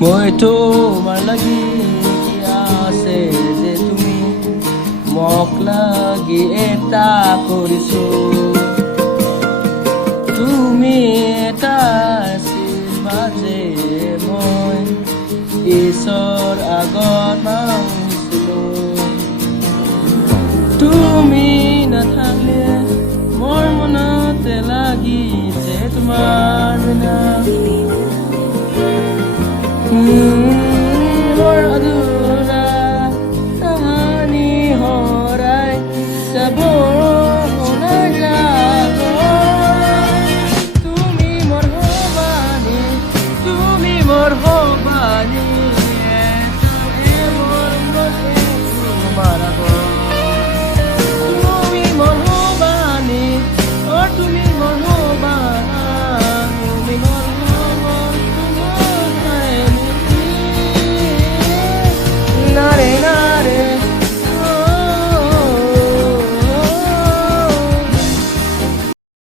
মই তোমাৰ লাগি আছে যে তুমি মোক লাগি এটা কৰিছো তুমি এটা আশীৰ্বাদে মই ঈশ্বৰ আগত মাগিছিলো তুমি নাথাকিলে মোৰ মনতে লাগিছে তোমাৰ